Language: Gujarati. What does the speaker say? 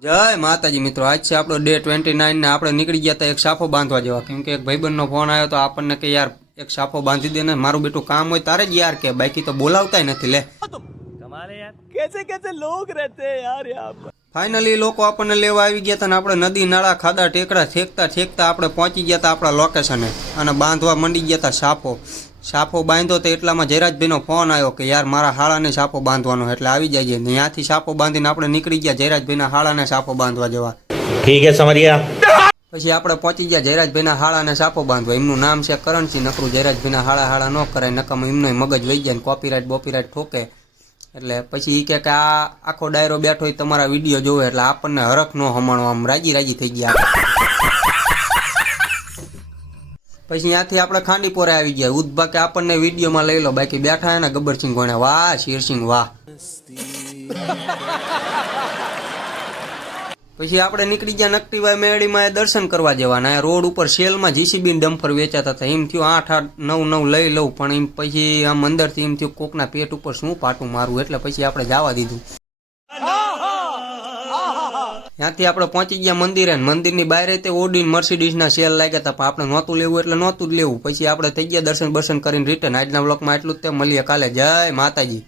જય માતાજી મિત્રો, આજ છે આપણો ડે 29 ને આપણે નીકળી ગયા હતા એક સાફો બાંધવા જેવા, કેમ કે એક ભાઈબંધનો ફોન આવ્યો તો આપણને કે યાર એક સાફો બાંધી દે ને, મારું બેટું કામ હોય તારે જ યાર કે, બાકી તો બોલાવતાય નથી લે. कमाल है यार, कैसे कैसे लोग रहते हैं यार यहाँ पर. ફાઇનલી લોકો આપણને લેવા આવી ગયા હતા ને આપણે નદી નાળા ખાડા ટેકરા ઠેકતા આપણે પહોંચી ગયા હતા આપણા લોકેશને અને બાંધવા મંડી ગયા હતા સાફો. સાફો બાંધ્યો તો એટલામાં જયરાજભાઈનો ફોન આવ્યો કે યાર મારા હાળાને સાફો બાંધવાનો, એટલે આવી જાય. ત્યાંથી સાફો બાંધીને આપણે નીકળી ગયા જયરાજભાઈના હાળાને સાફો બાંધવા જવા. ઠીક હે, સમજ ગયા. પછી આપણે પહોંચી ગયા જયરાજભાઈના હાળાને સાફો બાંધવા. એમનું નામ છે કરણસિંહ. નકરું જયરાજભાઈના હાળા ન કરાય, નકમ એમનો મગજ વહી જાય ને કોપીરાઇટ બોપીરાઇટ ઠોકે. એટલે પછી એ કે આ આખો ડાયરો બેઠો હોય તમારા વિડીયો જોવે, એટલે આપણને હરખ નો હમણો, આમ રાજી થઈ ગયા. પછી ત્યાંથી આપણે ખાંડીપોરે આવી ગયા. ઉદભા કે આપણને વિડીયોમાં લઈ લો, બાકી બેઠા ને ગબ્બરસિંહ ગોણે. વાહ શેરસિંહ વાહ. પછી આપણે નીકળી ગયા નકટીભાઈ મેળીમાં દર્શન કરવા જવાના. રોડ ઉપર સેલમાં જીસીબી ડમ્ફર વેચાતા હતા. એમ થયું 8-9 લઈ લઉં, પણ એમ પછી આમ અંદરથી એમ થયું કોકના પેટ ઉપર શું પાટું મારવું, એટલે પછી આપણે જવા દીધું. ત્યાંથી આપણે પહોંચી ગયા મંદિરે. મંદિરની બહાર તે ઓડી મર્સિડીઝના સેલ લાગ્યા હતા, પણ આપણે નહોતું લેવું એટલે નહોતું જ લેવું. પછી આપણે થઈ ગયા દર્શન કરીને રિટર્ન. આજના બ્લોગમાં એટલું જ તે. મળીએ કાલે. જય માતાજી.